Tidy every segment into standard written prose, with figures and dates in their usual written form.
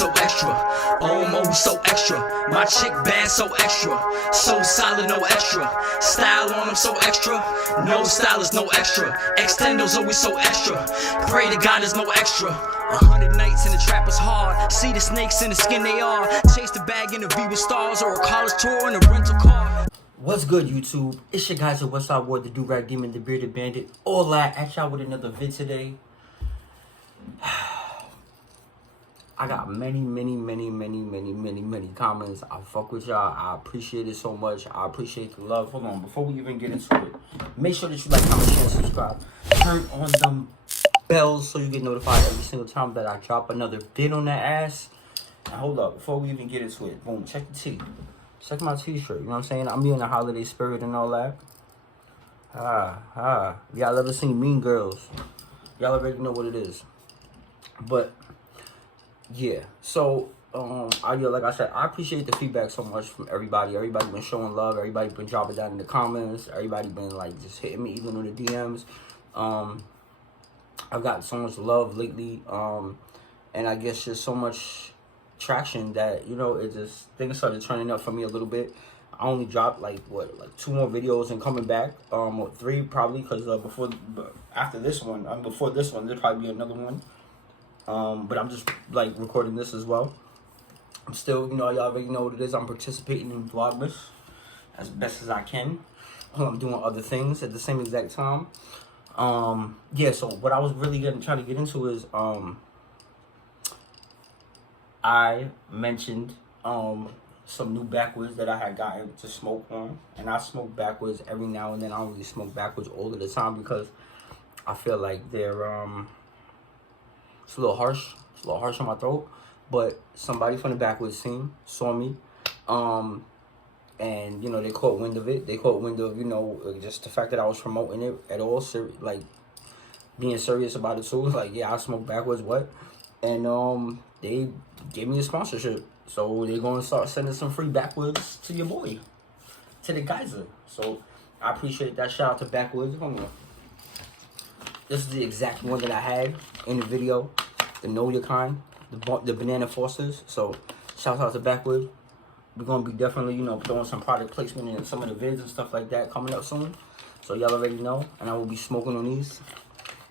so extra, almost so extra. My chick bad, so extra, so solid, no extra. Style on them, so extra, no style is no extra. Extendo's always so extra, pray to God there's no extra. 100 nights in the trap was hard, see the snakes in the skin they are. Chase the bag in the V with stars, or a college tour in a rental car. What's good, YouTube? It's your guys at Westside Ward, the Do-Rag Demon, the Bearded Bandit. All that at y'all with another vid today. I got many comments. I fuck with y'all. I appreciate it so much. I appreciate the love. Hold on, before we even get into it, make sure that you like, comment, share, and subscribe. Turn on them bells so you get notified every single time that I drop another vid on that ass. Now hold up, before we even get into it, boom, check the tee. Check my t-shirt, you know what I'm saying? I'm in the holiday spirit and all that. Y'all ever seen Mean Girls? Y'all already know what it is. But yeah, so like I said, I appreciate the feedback so much from everybody. Everybody been showing love. Everybody been dropping down in the comments. Everybody been like just hitting me even on the DMs. I've gotten so much love lately, and I guess just so much traction that, you know, it just things started turning up for me a little bit. I only dropped like 2 more videos and coming back, or 3 probably, because after this one, before this one, there'll probably be another one. But I'm just like recording this as well. I'm still, you know, y'all already know what it is. I'm participating in Vlogmas as best as I can. I'm doing other things at the same exact time. Yeah, so what I was really trying to get into is, I mentioned, some new backwoods that I had gotten to smoke on. And I smoke backwoods every now and then. I don't really smoke backwoods all of the time because I feel like they're, it's a little harsh. It's a little harsh on my throat. But somebody from the backwoods scene saw me. And, you know, they caught wind of it. They caught wind of, you know, just the fact that I was promoting it at all. Like, being serious about it too. Like, yeah, I smoke backwoods, what? And, they gave me a sponsorship. So they're going to start sending some free backwoods to your boy. To the GUYZER. So I appreciate that. Shout out to backwoods. Hold on. This is the exact one that I had in the video. The Know Your Kind. The Banana Fosters. So shout out to backwoods. We're going to be definitely, you know, throwing some product placement in some of the vids and stuff like that coming up soon. So y'all already know. And I will be smoking on these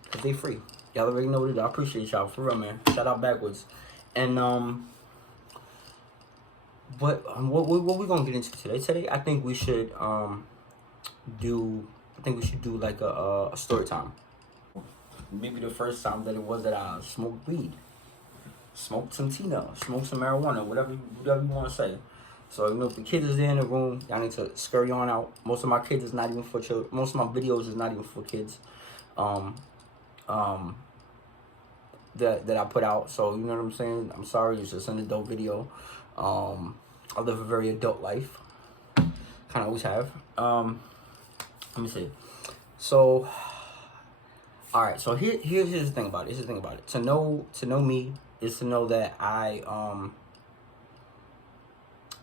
because they free. Y'all already know what it is. I appreciate y'all. For real, man. Shout out backwoods. And, what we going to get into today? Today, I think we should, do like a story time. Maybe the first time that it was that I smoked weed. Smoked some Tina. Smoked some marijuana. Whatever you want to say. So, you know, if the kids is in the room, y'all need to scurry on out. Most of my kids is not even for children. Most of my videos is not even for kids. That I put out. So, you know what I'm saying? I'm sorry, it's just an adult video. I live a very adult life. Kind of always have. Let me see. So, all right. So here's the thing about it. To know me is to know that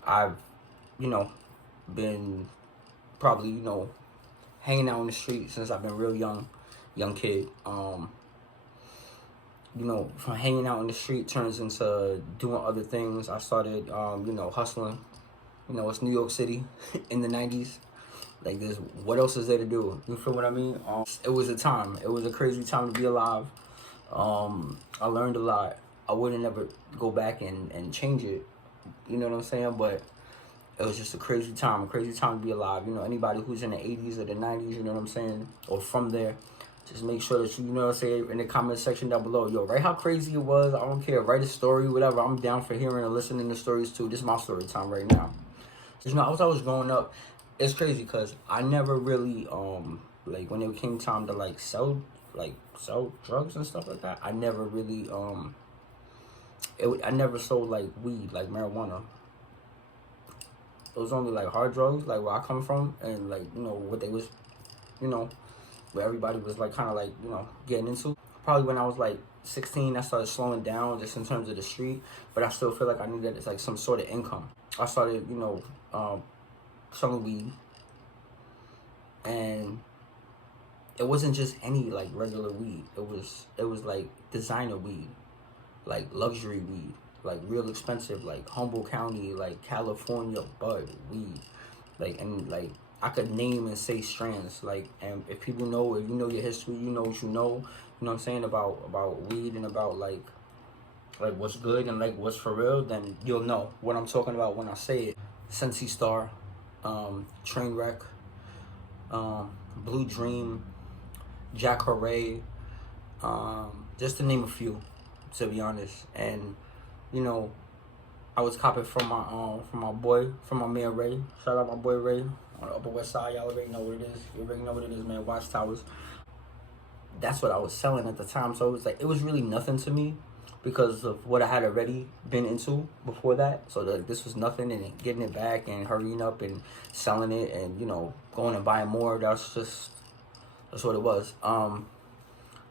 I've, you know, been probably, you know, hanging out on the street since I've been real young kid. You know, from hanging out in the street turns into doing other things. I started, you know, hustling. You know, it's New York City in the 90s. Like, what else is there to do? You feel what I mean? It was a time. It was a crazy time to be alive. I learned a lot. I wouldn't ever go back and change it. You know what I'm saying? But it was just a crazy time to be alive. You know, anybody who's in the 80s or the 90s, you know what I'm saying? Or from there. Just make sure that you know what I'm saying, in the comment section down below. Yo, write how crazy it was. I don't care. Write a story, whatever. I'm down for hearing and listening to stories too. This is my story time right now. You know, as I was growing up, it's crazy because I never really, like when it came time to like sell drugs and stuff like that, I never really, I never sold like weed, like marijuana. It was only like hard drugs, like where I come from, and like, you know, what they was, you know, where everybody was like kind of like, you know, getting into. Probably when I was like 16, I started slowing down just in terms of the street, but I still feel like I needed like some sort of income. I started, you know, selling weed, and it wasn't just any like regular weed. It was like designer weed, like luxury weed. like real expensive, like Humboldt County, like California bud weed, like, and like I could name and say strands, like, and if people know, if you know your history, you know what you know what I'm saying about weed and about like what's good and like what's for real, then you'll know what I'm talking about when I say it. Sensi Star, Trainwreck, Blue Dream, Jack Hooray, just to name a few, to be honest. And you know, I was copping from my man Ray. Shout out my boy Ray on the Upper West Side. Y'all already know what it is. You already know what it is, man. Watchtowers. That's what I was selling at the time. So it was like, it was really nothing to me because of what I had already been into before that. So like, this was nothing, and getting it back and hurrying up and selling it and, you know, going and buying more. That's what it was.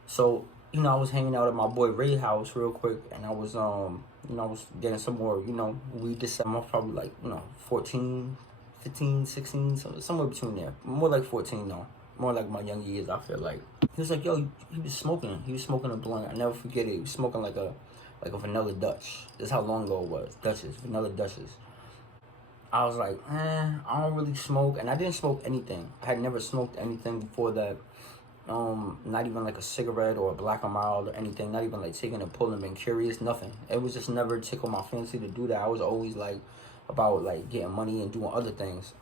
So, you know, I was hanging out at my boy Ray's house real quick, and I was, you know, I was getting some more, you know, weed to sell. I was probably like, you know, 14, 15, 16, somewhere between there. More like 14 though. More like my young years, I feel like. He was like, yo, he was smoking. He was smoking a blunt. I never forget it. He was smoking like a vanilla Dutch. This is how long ago it was. Dutches, vanilla Dutches. I was like, I don't really smoke. And I didn't smoke anything. I had never smoked anything before that. Not even like a cigarette or a Black and Mild or anything. Not even like taking a pull and being curious. Nothing. It was just never tickled my fancy to do that. I was always like about like getting money and doing other things.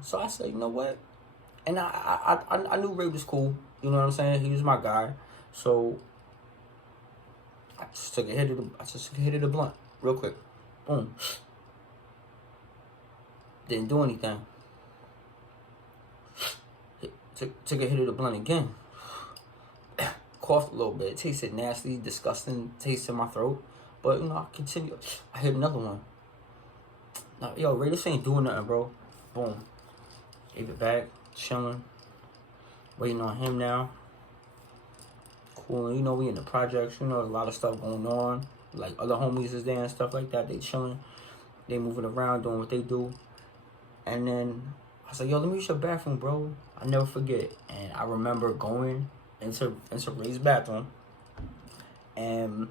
So I said, you know what? And I knew Ray was cool. You know what I'm saying? He was my guy. So I just took a hit of the blunt real quick. Boom. Didn't do anything. Took a hit of the blunt again. Coughed a little bit. It tasted nasty, disgusting taste in my throat. But, you know, I continued. I hit another one. Now, yo, Ray, this ain't doing nothing, bro. Boom. Gave it back. Chilling. Waiting on him now. Cool. You know, we in the projects. You know, a lot of stuff going on. Like, other homies is there and stuff like that. They chilling. They moving around, doing what they do. And then I was like, yo, let me use your bathroom, bro. I never forget. And I remember going into Ray's bathroom and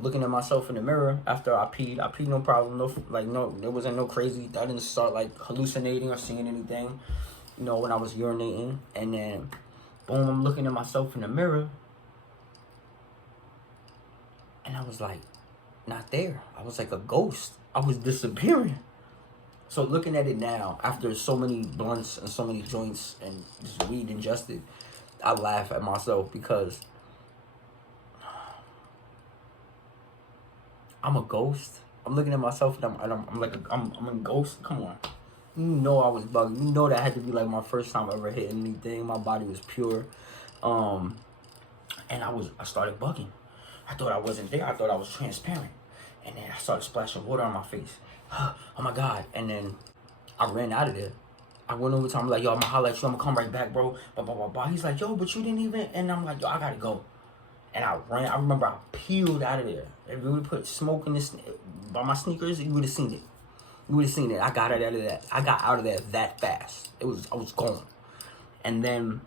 looking at myself in the mirror after I peed. I peed no problem. No, there wasn't no crazy. I didn't start like hallucinating or seeing anything, you know, when I was urinating. And then, boom, I'm looking at myself in the mirror. And I was like, not there. I was like a ghost. I was disappearing. So looking at it now, after so many blunts and so many joints and just weed ingested, I laugh at myself because I'm a ghost. I'm looking at myself and I'm like, I'm a ghost. Come on. You know I was bugging. You know that had to be like my first time ever hitting anything. My body was pure. And I started bugging. I thought I wasn't there. I thought I was transparent. And then I started splashing water on my face. Oh my God. And then I ran out of there. I went over to him like, yo, I'm gonna holler at you. I'm gonna come right back, bro. Blah, blah, blah, blah. He's like, yo, but you didn't even. And I'm like, yo, I gotta go. And I ran. I remember I peeled out of there. If you would have put smoke in this by my sneakers, you would have seen it. You would have seen it. I got out of that. I got out of there that fast. I was gone. And then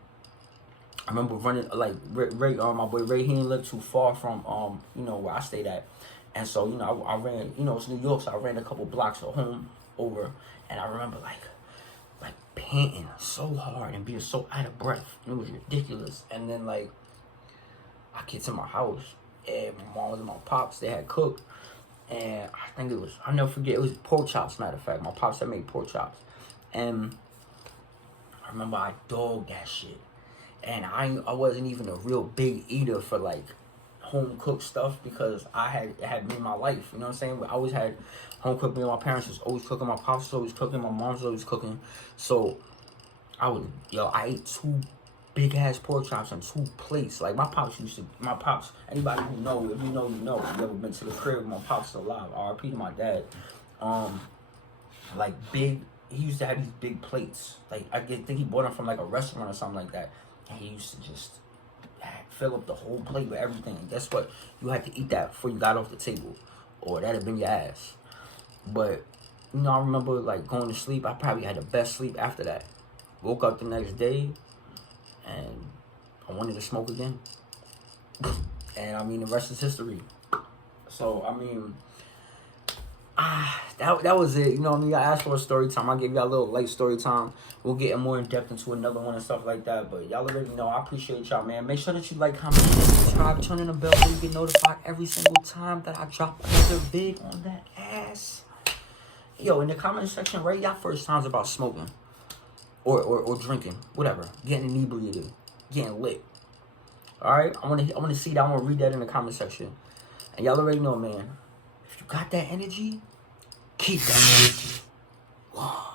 I remember running like Ray, my boy Ray. He didn't live too far from you know, where I stayed at. And so, you know, I ran, you know, it's New York, so I ran a couple blocks of home over, and I remember like panting so hard and being so out of breath. It was ridiculous. And then like I get to my house, and my mom and my pops, they had cooked, and I think it was, I'll never forget, it was pork chops, matter of fact. My pops had made pork chops, and I remember I dogged that shit. And I wasn't even a real big eater for like home cooked stuff because I had made my life, you know what I'm saying? I always had home cooked meal. My parents was always cooking, my pops was always cooking, my mom was always cooking. So I ate 2 big ass pork chops on 2 plates. Like my pops, anybody who know, if you know, you know. If you ever been to the crib, my pops is alive. RIP to my dad. Like big, he used to have these big plates. Like I think he bought them from like a restaurant or something like that. And he used to just fill up the whole plate with everything. And guess what? You had to eat that before you got off the table, or that'd have been your ass. But you know, I remember like going to sleep. I probably had the best sleep after that. Woke up the next day, and I wanted to smoke again. And I mean, the rest is history. So, I mean, that was it. You know what I mean? I asked for a story time. I gave y'all a little light story time. We'll get more in depth into another one and stuff like that. But y'all already know. I appreciate y'all, man. Make sure that you like, comment, and subscribe. Turn on the bell so you get notified every single time that I drop another vid on that ass. Yo, in the comment section, rate y'all first times about smoking or drinking, whatever, getting inebriated, getting lit. All right, I want to see that. I want to read that in the comment section. And y'all already know, man. If you got that energy, keep that energy. Wow.